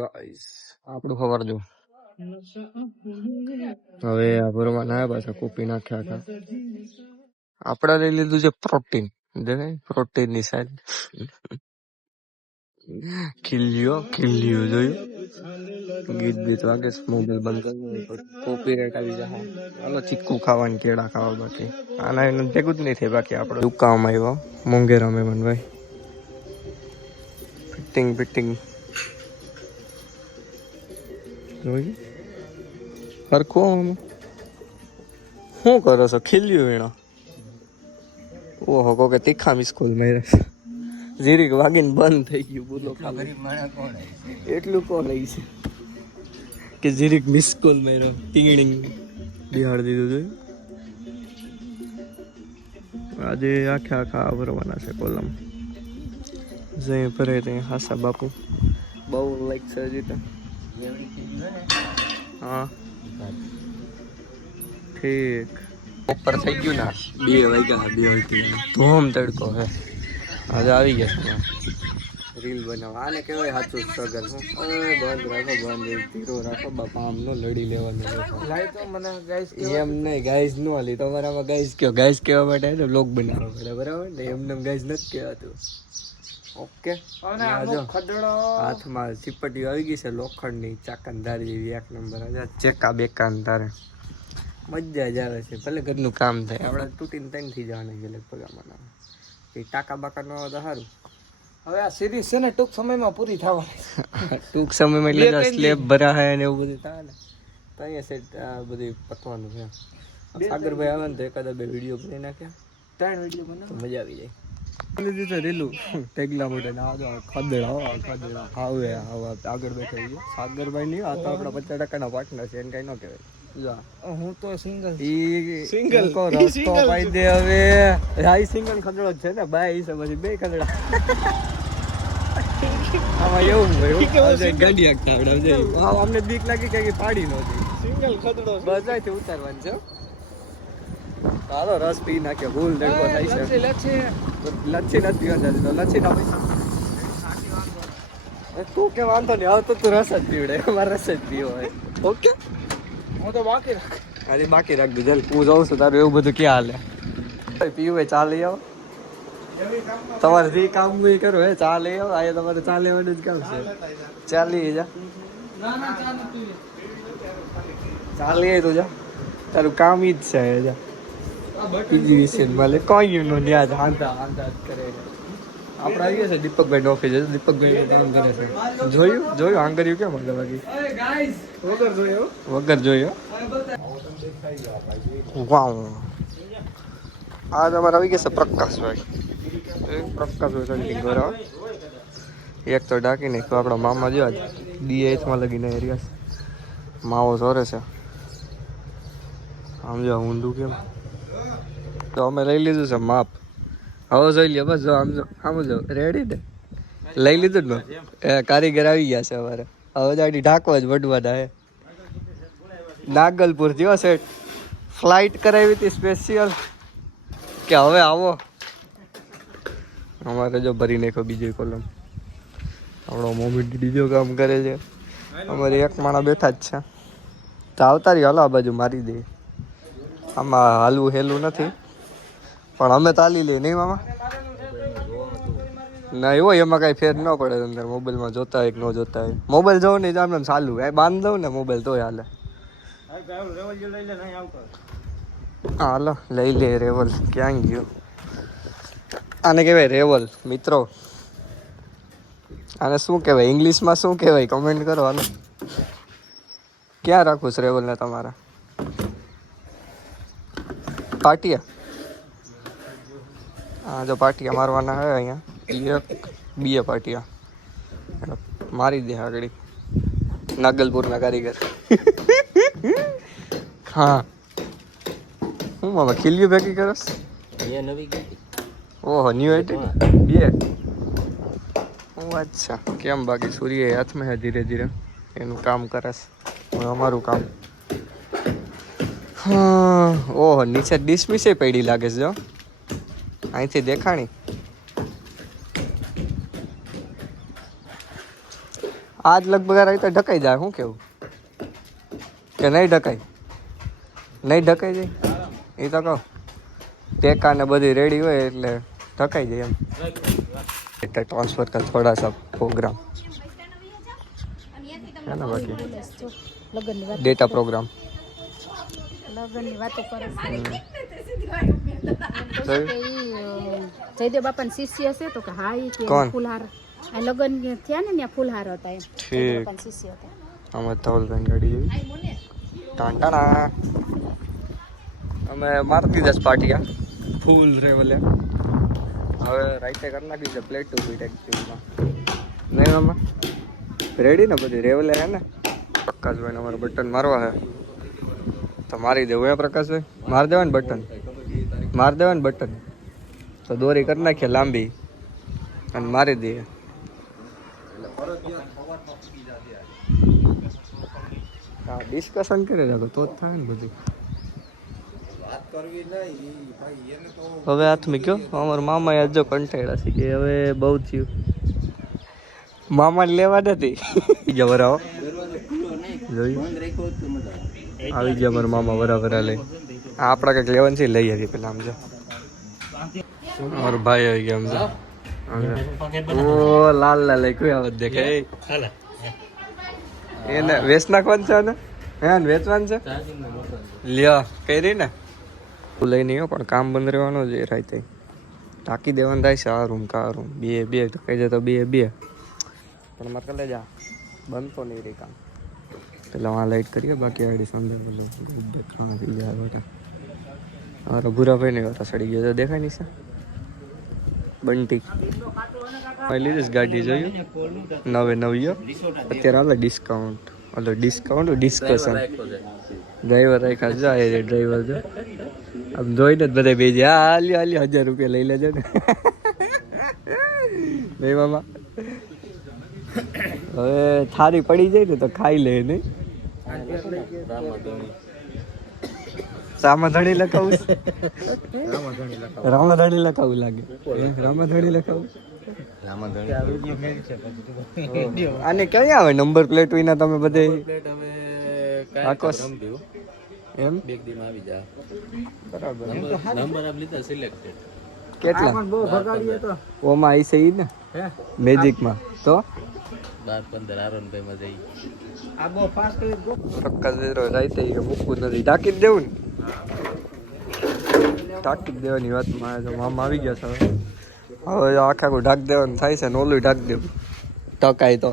Guys આપણું ખબર જો હવે આ ભરવા ના પાછા કોપી નાખ્યા હતા. આપણે લઈ લીધું છે પ્રોટીન. દેખાય પ્રોટીન ની સાઈડ ખીલ્યો જોયું. ગીત બીત વાગે મોબાઈલ બંધ કરી કોપીરાઈટ આવી જાય. હાલો ચીકુ ખાવાની કેળા ખાવા બાકી આના એનું ભેગું જ નહીં થાય. બાકી આપણે દુકાનમાં આવ્યો મોંઘેરા મહેમાન ભાઈ. ફિટિંગ જોયું હરખું શું કરો છો? ખીલ્યું વીણો. ઓહો કોકે તીખા મિસ્કોલ માર્યા. જીરીક વાગીને બંધ થઈ ગયું. બોલો એટલું કોણ રહી છે કે જીરીક મિસ્કોલ માર્યો ટીંગણી બિહાડ દીધું જોયું. આજે આખા ભરવાના છે કોલમ. જઈ ભરે ત્યાં હાસા બાપુ બહુ લાઈક છે હજી તો. હા ઠીક ઉપર થઈ ગયું ને 2 વાગ્યા 2 વાગ્યા ધોમ તડકો હે. આજે આવી ગયા છે રીલ બનાવવા. આને કહેવાય સાચું સ્ટ્રગલ. બંધ ધીરો રાખો બાપા. આમ નો લડી લેવાનું એમ નહીં. ગાઈઝ નો હાલી તમારામાં ગાઈઝ કયો. ગાઈઝ કહેવા માટે બ્લોગ બનાવવો પડે બરાબર ને. એમને ગાઈઝ નથી કહેવાતું. ઓકે હાથમાં ચીપટીઓ આવી ગઈ છે લોખંડની ચાકંદાર જેવી. 1 નંબર. ચેકા બેકાન તારે મજા જ આવે છે. ભલે ઘરનું કામ થાય. આપણે તૂટીને ત્રણ થઈ જવાના છે લગભગ આમાં. એ ટાકા બાકા ન આવે તો સારું. હવે આ સિરીઝ છે ને ટૂંક સમયમાં પૂરી થવાની. ટૂંક સમયમાં એટલે સ્લેબ ભરા હે ને એવું બધું થાય ને તો અહીંયા સેટ આ બધું પતવાનું છે. સાગરભાઈ આવે ને તો એકાદા 2 વિડીયો બનાવી નાખ્યા. 3 વિડીયો બનાવો મજા આવી જાય. લીધી તો રેલું ટેગલા મોટે ખદડા હવે આગળ બેઠા છે સાગરભાઈ નહીં. આ તો આપણા 50% પાર્ટનર છે. એને કઈ ન કહેવાય. હું તો સિંગલ રસ્તો પાઈ દે હવે. આ સિંગલ ખદડો જ છે ને બાય છે પછી 2 ખદડા. આમાં એવું ગાડી આગતા આવડે. અમને બીક લાગી કે પાડી નહોતી. સિંગલ ખદડો બધાથી ઉતારવાનું છે. હાલો રસ પી નાખ્યો. ભૂલ દેખો થાય છે. લચ્છી નથી પીવા જતી તો લચ્છી ના પૈસા તું કે વાંધો નહીં. હવે તો તું રસ જ પીવડે. અમારે રસ જ પીવો હોય. ઓકે હું તો બાકી રાખ. અરે બાકી રાખ દીધેલ. હું જાઉં છું તારું એવું બધું ક્યાં હાલે. પીવું ચા લઈ આવો. તમારે જે કામ એ કરો હે ચા લઈ આવો. આ તમારે ચા લેવાનું જ કામ છે. ચા લઈ જા. ચા લઈ તું જા. તારું કામ ઈ જ છે જા. એક્ઝિબિશનમાં લે કોઈ નો ન્યાજ હાંધા કરે. આપણે આવી ગયા છે દીપકભાઈ નો ઓફિસ. દીપકભાઈ કામ કરે છે. જોયું આંગળીયું કેમ આગળ બાકી વગર જોયો. વાવ આ તમારે આવી ગયા છે પ્રકાશભાઈ. પ્રકાશભાઈ કંટિંગ બરાબર. એક તો ડાકી નાખ્યો આપણા મામા જો આજ ડી8માં લગીને એરિયા માવો સોરે છે. આમ જો ઊંડું કેમ તો અમે લઈ લીધું છે માપ. હવે જોઈ લે બસ. જો આમ જો રેડી ને લઈ લીધું ને. કારીગર આવી ગયા છે અમારે. હવે દાડી ઢાંકવા જ વડવાના હે. નાગલપુર થયો સેટ. ફ્લાઇટ કરાવી હતી સ્પેશિયલ કે હવે આવો. અમારે જો ભરી નાખ્યો બીજો કોલમ. આપણો મમ્મી બીજો કામ કરે છે. અમારે એક માણા બેઠા જ છે. તો આવતા રહ્યો. હાલો આ બાજુ મારી દે. આમાં હાલવું હેલું નથી પણ અમે તાલી લઈએ નહીં મામા. ના એવો એમાં કાંઈ ફેર ન પડે. અંદર મોબાઈલમાં જોતા હોય કે ન જોતા હોય. મોબાઈલ જોવો નહીં તો આમ ચાલુ કાંઈ બાંધ દઉં ને મોબાઈલ તોય હાલે. હા હાલો લઈ લે રેવલ. ક્યાં ગયો? આને કહેવાય રેવલ મિત્રો. આને શું કહેવાય ઇંગ્લિશમાં શું કહેવાય કમેન્ટ કરો. હાલો ક્યાં રાખું છે રેવલને તમારા? પાટિયા. હા જો પાટિયા મારવાના હે અહીંયા. બે પાટિયા મારી દે આગળ. નાગલપુરના કારીગર. હા હું મામા ખીલ્યું ભેગી કરસ. ઓહો ન્યુ આઈટી 2. અચ્છા કેમ બાકી સૂર્ય હાથમાં હે ધીરે ધીરે એનું કામ કરસ. અમારું કામ. હા ઓહો નીચે ડિસમિસે પડી લાગે છે. જો અહીંથી દેખાણી. આજ લગભગ આ રીતે ઢકાઈ જાય શું કેવું કે નહીં ઢકાય નહીં ઢકાઈ જાય એ તો કહો ટેકા ને બધી રેડી હોય એટલે ઢકાઈ જાય એમ એટલે ટ્રાન્સફર કર થોડા સા પ્રોગ્રામ है ना बाकी डेटा प्रोग्राम લગનની વાતો કરે છે सही જયદેવ બાપા શિષ્ય છે તો કે હા ઈ કે કોણ? ફૂલહાર આ લગન થયા ને ત્યાં ફૂલહાર હતા એમ ઠીક. જયદેવ બાપાના શિષ્ય હતા અમે ધવલભાઈ ગાડી જેવી ટાંટાણા અમે મારી દીધા છે પાટિયા ફૂલ રેવલે હવે રાઈતે કરી નાખી છે પ્લેટ ટુ બીટ એકચ્યુઅલમાં નહીં મામા રેડી ને બધી રેવલે હે ને પ્રકાશભાઈને અમારે બટન મારવા હે તો મારી દેવું હે પ્રકાશભાઈ મારી દેવા ને બટન મારી દેવા ને બટન તો દોરી કરી નાખીએ લાંબી અને મારી દઈએ હા ડિસ્કશન કરી રાખો તો જ થાય ને બધું હવે હાથમાં કયો અમારા મામા આજ જો કંટાળ્યા છે કે હવે બહુ થયું મામાને લેવા નથી ગયા વરાવો જોયું આવી ગયા અમારા મામા બરાબર લે આપણા કંઈક લેવાનું છે લઈ આવીએ પેલા આમ જો અમારો ભાઈ આવી ગયા આમ જો ઓ લાલ લાલ કોઈ આવત દેખે એને વેચ નાખવાનું છે ને હે ને વેચવાનું છે લ્યો કઈ રહી ને લઈ નહીં પણ કામ બંધ રહેવાનું જ રાતે ટાંકી દેવાનું થાય છે આ રૂમ કા રૂમ બે તો કહી જાય તો બે પણ મારે કલે જા બંધ તો નહીં રહી કામ પેલા વાં લાઈટ કરીએ બાકી આડી સમજે ખાવા પી જાય બેટા મારો ભૂરા ભાઈ નહીં હોતા સડી ગયો તો દેખાય નહીં છે બંટી લીધીશ ગાડી જોયું નવે નવીઓ અત્યારે હાલે ડિસ્કાઉન્ટ ડિસ્કશન ડ્રાઈવર રાખ્યા જાય ડ્રાઈવર જો આમ જોઈને જ બધા બે જાય હાલ્યો 1000 રૂપિયા લઈ લેજો ને નહીં મામા હવે થારી પડી જાય ને તો ખાઈ લે નહીં રામાધણી લખાવું રામાધણી લખાવું લાગે રામાધણી લખાવું આને ક્યાં આવે નંબર પ્લેટ વિના તમે બધે આકોસ એમ બરાબર કેટલા ઓમાં આવી છે ઈ ને મેજિકમાં તો 12-15 આરોન ભાઈ માં જઈ આ બહુ ફાસ્ટ કરી ગો પ્રકાશ રાઈતે મૂકવું નથી ટાંકી જ દેવું ને ટાંકી જ દેવાની વાત મામા આવી ગયા છે હવે આખા ઢાક દેવાનું થાય છે ને ઓલું ઢાક દેવું ટકાય તો